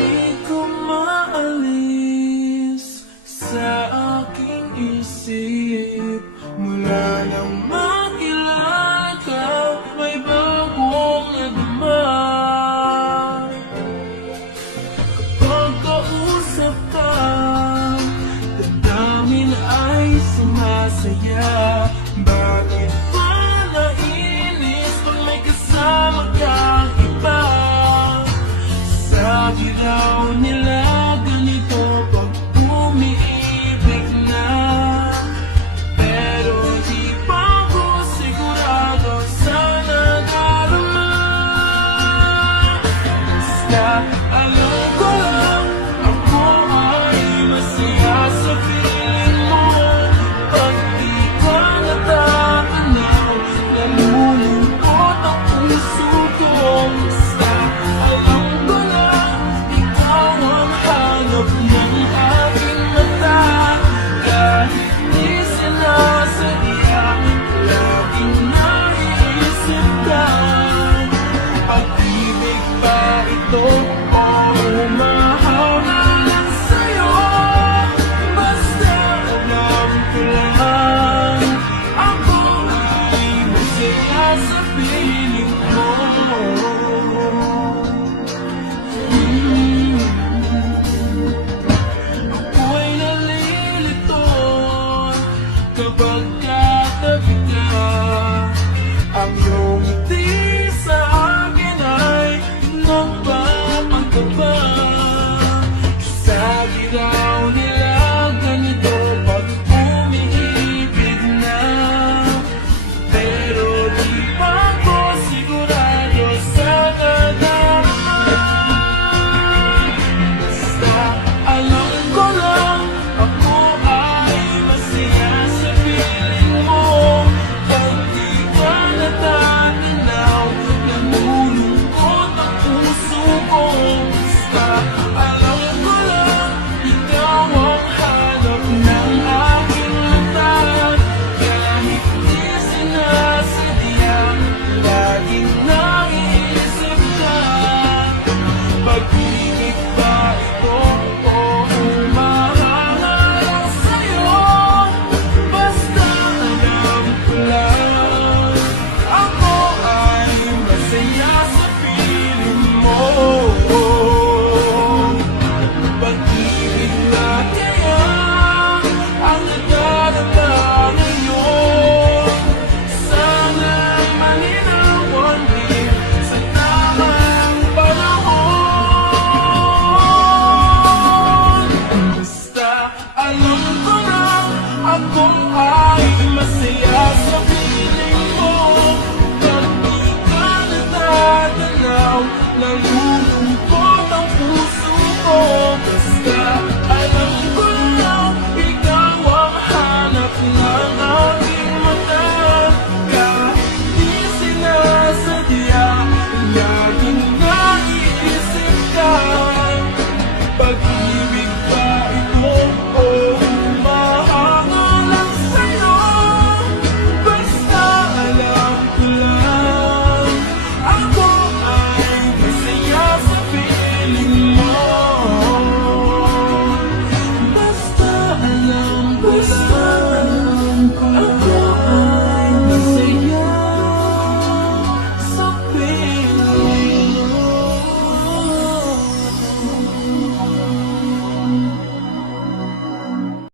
Di ko maalis sa aking isip. Mula nang makilala ka, may bagong nadama. Kapag kausap ka, damdamin ay sumasaya. Bakit ba nainis pag may kasama kang iba? Sabi raw nila ganito pag umiibig na, pero di pa ako sigurado sa nadarama. Basta alam ko lang, ako ay masaya sa piling mo. Pag di ka natatanaw, nalulungkot ang puso ko. Basta alam ko lang, ikaw ang hanap ng aking mata. Kahit di sinasadya, laging naiisip ka. Pag-ibig ba ito o umahaw na lang sa'yo? Basta alam ko lang, ako ay masaya sa piling mo. Ako'y nalilito kapag katabi ka. Ang iyong ngiti sa akin ay nagpapagkaba. Sabi raw nila ganito pag umiibig na, pero di pa ako sigurado sa nadarama. Basta alam ko lang, ako ay masaya sa piling mo. Pag di ka natatanaw, nalulungkot ang puso ko.